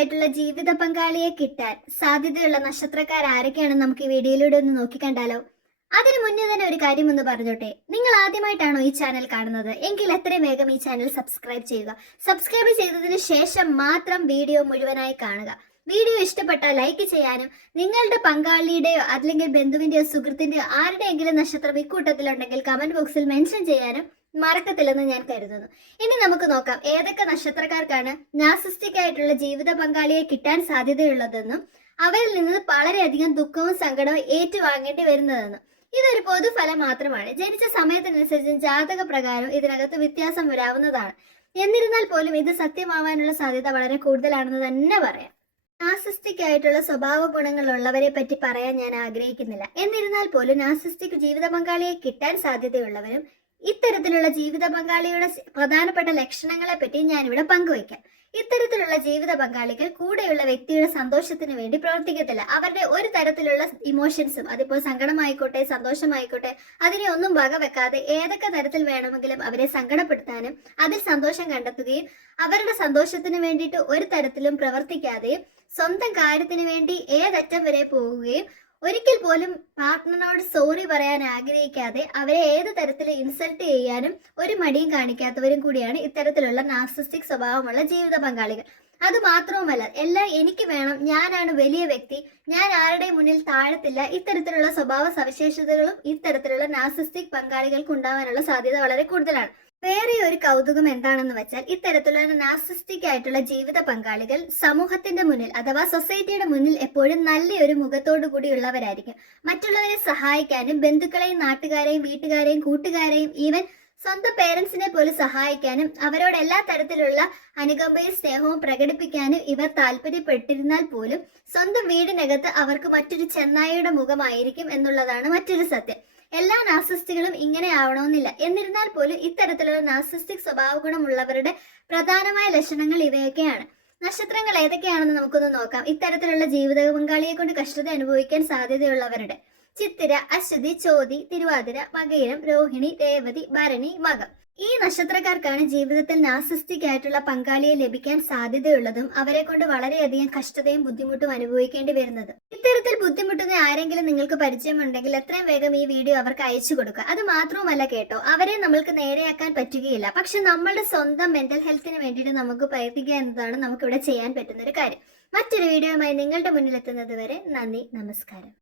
ആയിട്ടുള്ള ജീവിത പങ്കാളിയെ കിട്ടാൻ സാധ്യതയുള്ള നക്ഷത്രക്കാർ ആരൊക്കെയാണെന്ന് നമുക്ക് ഈ വീഡിയോയിലൂടെ ഒന്ന് നോക്കിക്കണ്ടാലോ. അതിനു മുന്നേ തന്നെ ഒരു കാര്യം ഒന്ന് പറഞ്ഞോട്ടെ. നിങ്ങൾ ആദ്യമായിട്ടാണോ ഈ ചാനൽ കാണുന്നത് എങ്കിൽ എത്രയും വേഗം ഈ ചാനൽ സബ്സ്ക്രൈബ് ചെയ്യുക. സബ്സ്ക്രൈബ് ചെയ്തതിന് ശേഷം മാത്രം വീഡിയോ മുഴുവനായി കാണുക. വീഡിയോ ഇഷ്ടപ്പെട്ടാൽ ലൈക്ക് ചെയ്യാനും നിങ്ങളുടെ പങ്കാളിയുടെയോ അല്ലെങ്കിൽ ബന്ധുവിന്റെയോ സുഹൃത്തിന്റെയോ ആരുടെയെങ്കിലും നക്ഷത്രം ഇക്കൂട്ടത്തിലുണ്ടെങ്കിൽ കമന്റ് ബോക്സിൽ മെൻഷൻ ചെയ്യാനും മറക്കത്തില്ലെന്ന് ഞാൻ കരുതുന്നു. ഇനി നമുക്ക് നോക്കാം ഏതൊക്കെ നക്ഷത്രക്കാർക്കാണ് നാർസിസ്റ്റിക് ആയിട്ടുള്ള ജീവിത പങ്കാളിയെ കിട്ടാൻ സാധ്യതയുള്ളതെന്നും അവരിൽ നിന്ന് വളരെയധികം ദുഃഖവും സങ്കടവും ഏറ്റുവാങ്ങേണ്ടി വരുന്നതെന്നും. ഇതൊരു പൊതുഫലം മാത്രമാണ്. ജനിച്ച സമയത്തിനനുസരിച്ച് ജാതക പ്രകാരം ഇതിനകത്ത് വ്യത്യാസം വരാവുന്നതാണ്. എന്നിരുന്നാൽ പോലും ഇത് സത്യമാവാനുള്ള സാധ്യത വളരെ കൂടുതലാണെന്ന് തന്നെ പറയാം. നാർസിസ്റ്റിക് ആയിട്ടുള്ള സ്വഭാവ ഗുണങ്ങളുള്ളവരെ പറ്റി പറയാൻ ഞാൻ ആഗ്രഹിക്കുന്നില്ല. എന്നിരുന്നാൽ പോലും നാർസിസ്റ്റിക് ജീവിത പങ്കാളിയെ കിട്ടാൻ സാധ്യതയുള്ളവരും ഇത്തരത്തിലുള്ള ജീവിത പങ്കാളിയുടെ പ്രധാനപ്പെട്ട ലക്ഷണങ്ങളെ പറ്റി ഞാനിവിടെ പങ്കുവയ്ക്കാം. ഇത്തരത്തിലുള്ള ജീവിത പങ്കാളികൾ കൂടെയുള്ള വ്യക്തിയുടെ സന്തോഷത്തിന് വേണ്ടി പ്രവർത്തിക്കത്തില്ല. അവരുടെ ഒരു തരത്തിലുള്ള ഇമോഷൻസും, അതിപ്പോൾ സങ്കടമായിക്കോട്ടെ സന്തോഷമായിക്കോട്ടെ, അതിനെ ഒന്നും വകവെക്കാതെ ഏതൊക്കെ തരത്തിൽ വേണമെങ്കിലും അവരെ സങ്കടപ്പെടുത്താനും അതിൽ സന്തോഷം കണ്ടെത്തുകയും അവരുടെ സന്തോഷത്തിന് വേണ്ടിയിട്ട് ഒരു തരത്തിലും പ്രവർത്തിക്കാതെയും സ്വന്തം കാര്യത്തിന് വേണ്ടി ഏതറ്റം വരെ പോവുകയും ഒരിക്കൽ പോലും പാർട്ട്ണറിനോട് സോറി പറയാൻ ആഗ്രഹിക്കാതെ അവരെ ഏത് തരത്തിൽ ഇൻസൾട്ട് ചെയ്യാനും ഒരു മടിയും കാണിക്കാത്തവരും കൂടിയാണ് ഇത്തരത്തിലുള്ള നാർസിസ്റ്റിക് സ്വഭാവമുള്ള ജീവിത പങ്കാളികൾ. അത് മാത്രവുമല്ല, എല്ലാം എനിക്ക് വേണം, ഞാനാണ് വലിയ വ്യക്തി, ഞാൻ ആരുടെയും മുന്നിൽ താഴത്തില്ല, ഇത്തരത്തിലുള്ള സ്വഭാവ സവിശേഷതകളും ഇത്തരത്തിലുള്ള നാർസിസ്റ്റിക് പങ്കാളികൾക്ക് ഉണ്ടാവാനുള്ള സാധ്യത വളരെ കൂടുതലാണ്. വേറെ ഒരു കൗതുകം എന്താണെന്ന് വെച്ചാൽ, ഇത്തരത്തിലുള്ള നാർസിസ്റ്റിക് ആയിട്ടുള്ള ജീവിത പങ്കാളികൾ സമൂഹത്തിന്റെ മുന്നിൽ അഥവാ സൊസൈറ്റിയുടെ മുന്നിൽ എപ്പോഴും നല്ലൊരു മുഖത്തോടു കൂടിയുള്ളവരായിരിക്കും. മറ്റുള്ളവരെ സഹായിക്കാനും ബന്ധുക്കളെയും നാട്ടുകാരെയും വീട്ടുകാരെയും കൂട്ടുകാരെയും ഈവൻ സ്വന്തം പേരൻസിനെ പോലും സഹായിക്കാനും അവരോട് എല്ലാ തരത്തിലുള്ള അനുകമ്പയും സ്നേഹവും പ്രകടിപ്പിക്കാനും ഇവർ താല്പര്യപ്പെട്ടിരുന്നാൽ പോലും സ്വന്തം വീടിനകത്ത് അവർക്ക് മറ്റൊരു ചെന്നായിയുടെ മുഖമായിരിക്കും എന്നുള്ളതാണ് മറ്റൊരു സത്യം. എല്ലാ നാർസിസ്റ്റുകളും ഇങ്ങനെ ആവണമെന്നില്ല. എന്നിരുന്നാൽ പോലും ഇത്തരത്തിലുള്ള നാർസിസ്റ്റിക് സ്വഭാവ ഗുണമുള്ളവരുടെ പ്രധാനമായ ലക്ഷണങ്ങൾ ഇവയൊക്കെയാണ്. നക്ഷത്രങ്ങൾ ഏതൊക്കെയാണെന്ന് നമുക്കൊന്ന് നോക്കാം. ഇത്തരത്തിലുള്ള ജീവിത പങ്കാളിയെ കൊണ്ട് കഷ്ടത അനുഭവിക്കാൻ സാധ്യതയുള്ളവരുടെ: ചിത്തിര, അശ്വതി, ചോതി, തിരുവാതിര, മകയിരം, രോഹിണി, രേവതി, ഭരണി, മകം. ഈ നക്ഷത്രക്കാർക്കാണ് ജീവിതത്തിൽ നാർസിസ്റ്റിക് ആയിട്ടുള്ള പങ്കാളിയെ ലഭിക്കാൻ സാധ്യതയുള്ളതും അവരെ കൊണ്ട് വളരെയധികം കഷ്ടതയും ബുദ്ധിമുട്ടും അനുഭവിക്കേണ്ടി വരുന്നത്. ഇത്തരത്തിൽ ബുദ്ധിമുട്ടുന്ന ആരെങ്കിലും നിങ്ങൾക്ക് പരിചയമുണ്ടെങ്കിൽ എത്രയും വേഗം ഈ വീഡിയോ അവർക്ക് അയച്ചു കൊടുക്കുക. അത് മാത്രവുമല്ല കേട്ടോ, അവരെ നമ്മൾക്ക് നേരെയാക്കാൻ പറ്റുകയില്ല, പക്ഷെ നമ്മളുടെ സ്വന്തം മെന്റൽ ഹെൽത്തിന് വേണ്ടിയിട്ട് നമുക്ക് പ്രയത്നിക്കുക എന്നതാണ് നമുക്കിവിടെ ചെയ്യാൻ പറ്റുന്ന ഒരു കാര്യം. മറ്റൊരു വീഡിയോയുമായി നിങ്ങളുടെ മുന്നിലെത്തുന്നത് വരെ നന്ദി, നമസ്കാരം.